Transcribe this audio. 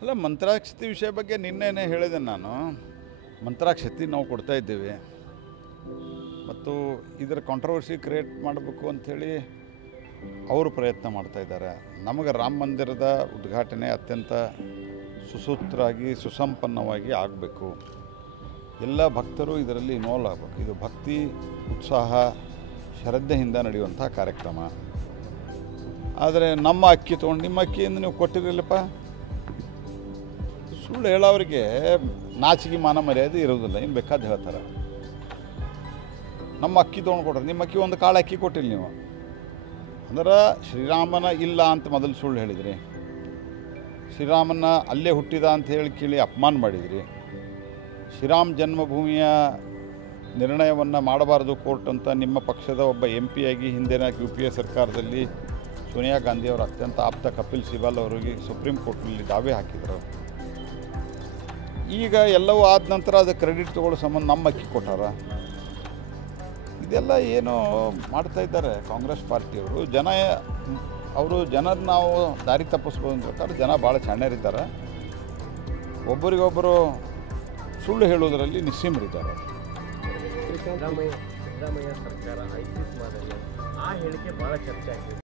ಅಲ್ಲ, ಮಂತ್ರಾಕ್ಷತೆ ವಿಷಯ ಬಗ್ಗೆ ನಿನ್ನೆನೇ ಹೇಳಿದೆ ನಾನು. ಮಂತ್ರಾಕ್ಷತೆ ನಾವು ಕೊಡ್ತಾ ಇದ್ದೇವೆ ಮತ್ತು ಇದರ ಕಾಂಟ್ರವರ್ಸಿ ಕ್ರಿಯೇಟ್ ಮಾಡಬೇಕು ಅಂಥೇಳಿ ಅವರು ಪ್ರಯತ್ನ ಮಾಡ್ತಾ ಇದ್ದಾರೆ. ನಮಗೆ ರಾಮ ಮಂದಿರದ ಉದ್ಘಾಟನೆ ಅತ್ಯಂತ ಸುಸೂತ್ರವಾಗಿ ಸುಸಂಪನ್ನವಾಗಿ ಆಗಬೇಕು. ಎಲ್ಲ ಭಕ್ತರು ಇದರಲ್ಲಿ ಇನ್ವಾಲ್ವ್ ಆಗಬೇಕು. ಇದು ಭಕ್ತಿ, ಉತ್ಸಾಹ, ಶ್ರದ್ಧೆಯಿಂದ ನಡೆಯುವಂಥ ಕಾರ್ಯಕ್ರಮ. ಆದರೆ ನಮ್ಮ ಅಕ್ಕಿ ತೊಗೊಂಡು ನಿಮ್ಮ ಅಕ್ಕಿಯಿಂದ ನೀವು ಕೊಟ್ಟಿರಲಿಲ್ಲಪ್ಪ, ಸುಳ್ಳು ಹೇಳೋರಿಗೆ ನಾಚಿಕೆ ಮಾನ ಮರ್ಯಾದೆ ಇರೋದಿಲ್ಲ. ಇನ್ನು ಬೇಕಾದ ಹೇಳ್ತಾರೆ, ನಮ್ಮ ಅಕ್ಕಿ ತೊಗೊಂಡು ಕೊಡ್ರಿ, ನಿಮ್ಮ ಅಕ್ಕಿ ಒಂದು ಕಾಳು ಅಕ್ಕಿ ಕೊಟ್ಟಿಲ್ಲ ನೀವು. ಅಂದ್ರೆ ಶ್ರೀರಾಮನ ಇಲ್ಲ ಅಂತ ಮೊದಲು ಸುಳ್ಳು ಹೇಳಿದ್ರಿ, ಶ್ರೀರಾಮನ ಅಲ್ಲೇ ಹುಟ್ಟಿದ ಅಂತ ಹೇಳಿ ಕೇಳಿ ಅಪಮಾನ ಮಾಡಿದ್ರಿ, ಶ್ರೀರಾಮ ಜನ್ಮಭೂಮಿಯ ನಿರ್ಣಯವನ್ನು ಮಾಡಬಾರ್ದು ಕೋರ್ಟ್ ಅಂತ ನಿಮ್ಮ ಪಕ್ಷದ ಒಬ್ಬ MP ಆಗಿ ಹಿಂದಿನ UPA ಸರ್ಕಾರದಲ್ಲಿ ಸೋನಿಯಾ ಗಾಂಧಿಯವರು ಅತ್ಯಂತ ಆಪ್ತ ಕಪಿಲ್ ಸಿಬಲ್ ಅವರಿಗೆ ಸುಪ್ರೀಂ ಕೋರ್ಟ್ನಲ್ಲಿ ದಾವೆ ಹಾಕಿದರು. ಈಗ ಎಲ್ಲವೂ ಆದ ನಂತರ ಅದು ಕ್ರೆಡಿಟ್ ತೊಗೊಳ್ಳೋ ಸಂಬಂಧ ನಮ್ಮ ಅಕ್ಕಿ ಕೊಟ್ಟಾರ. ಇದೆಲ್ಲ ಏನು ಮಾಡ್ತಾ ಇದ್ದಾರೆ ಕಾಂಗ್ರೆಸ್ ಪಾರ್ಟಿಯವರು. ಜನರು ನಾವು ದಾರಿ ತಪ್ಪಿಸ್ಬೋದು ಅಂತ ಹೇಳ್ತಾರೆ. ಜನ ಭಾಳ ಚಾಣ್ಯರಿದ್ದಾರೆ, ಒಬ್ಬರಿಗೊಬ್ಬರು ಸುಳ್ಳು ಹೇಳೋದರಲ್ಲಿ ನಿಸ್ಸೀಮರಿದ್ದಾರೆ. ಸಿದ್ದರಾಮಯ್ಯ ಸರ್ಕಾರ ICS ಮಾದರಿ ಆ ಹೇಳಿಕೆ ಭಾಳ ಚರ್ಚೆ ಆಗಿದೆ.